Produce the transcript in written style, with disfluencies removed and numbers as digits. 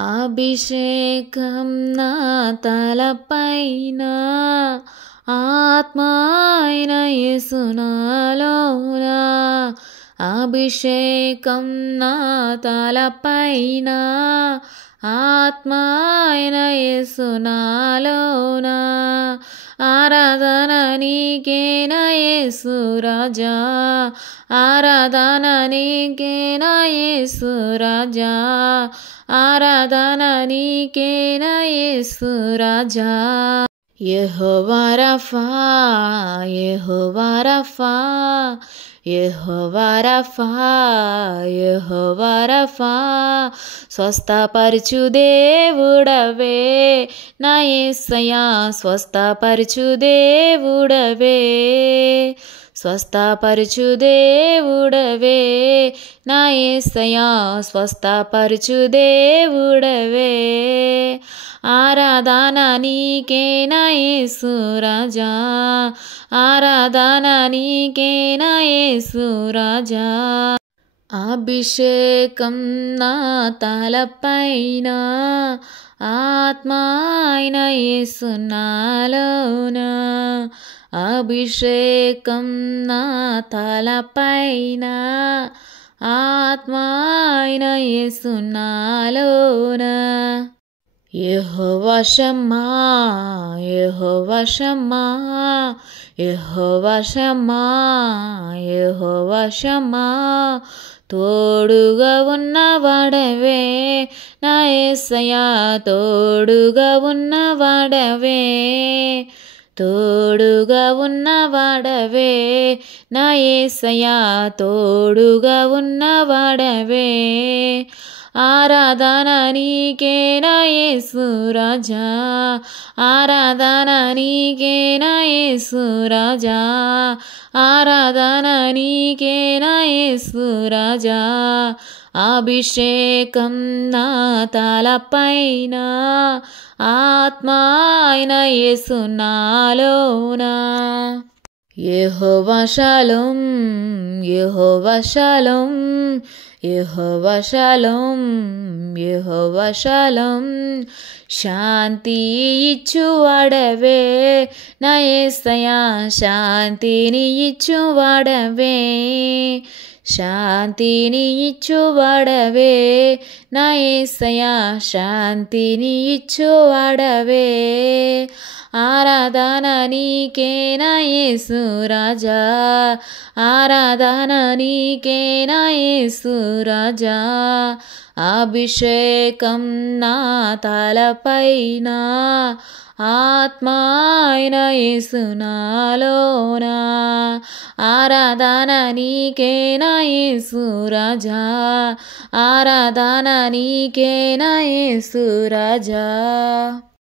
అభిషేకం నా తలపైన ఆత్మ అయిన యేసు నాలోన అభిషేకం నా తలపైన ఆత్మ అయిన యేసు నాలోన ఆరాధన నీకేనా యేసు రాజా ఆరాధన నీకేనా యేసు రాజా ఆరాధన నీకేనా యేసు రాజా యెహోవా రఫా యెహోవా రఫా యెహోవా రఫా యెహోవా రఫా స్వస్థపరచు దేవుడవే నా యేసయ్యా స్వస్థపరచు దేవుడవే స్వస్థపరచు దేవుడవే నా యేసయ్యా స్వస్థపరచు దేవుడవే ఆరాధన నీకేనా యేసు రాజా ఆరాధన నీకేనా యేసు రాజా అభిషేకం నా తలపైన ఆత్మ అయిన యేసు నాలోన అభిషేకం నా తలపైన ఆత్మ అయిన యేసు నాలోన యెహోవా షమ్మా యెహోవా షమ్మా యెహోవా షమ్మా యెహోవా షమ్మా తోడుగా ఉన్నవాడవే నా యేసయ్యా తోడుగా ఉన్నవాడవే తోడుగా ఉన్నవాడవే నా యేసయ్యా తోడుగా ఉన్నవాడవే ఆరాధన నీకేనా యేసు రాజా ఆరాధన నీకేనా యేసు రాజా ఆరాధన నీకేనా యేసు రాజా అభిషేకం నా తలపైన ఆత్మ అయిన యేసు నాలోన యెహోవా షాలోమ్ యెహోవా షాలోమ్ యెహోవా షాలోమ్ యెహోవా షాలోమ్ శాంతి ఇచ్చువాడవే నా యేసయ్యా శాంతిని ఇచ్చువాడవే శాంతిని ఇచ్చువాడవే నా యేసయ్యా శాంతిని ఇచ్చువాడవే ఆరాధన నీకేనా యేసు రాజా ఆరాధన నీకేనా యేసు రాజా అభిషేకం నా తలపైన ఆత్మ అయిన యేసు నాలోన ఆరాధన నీకేనా యేసు రాజా ఆరాధన నీకేనా యేసు రాజా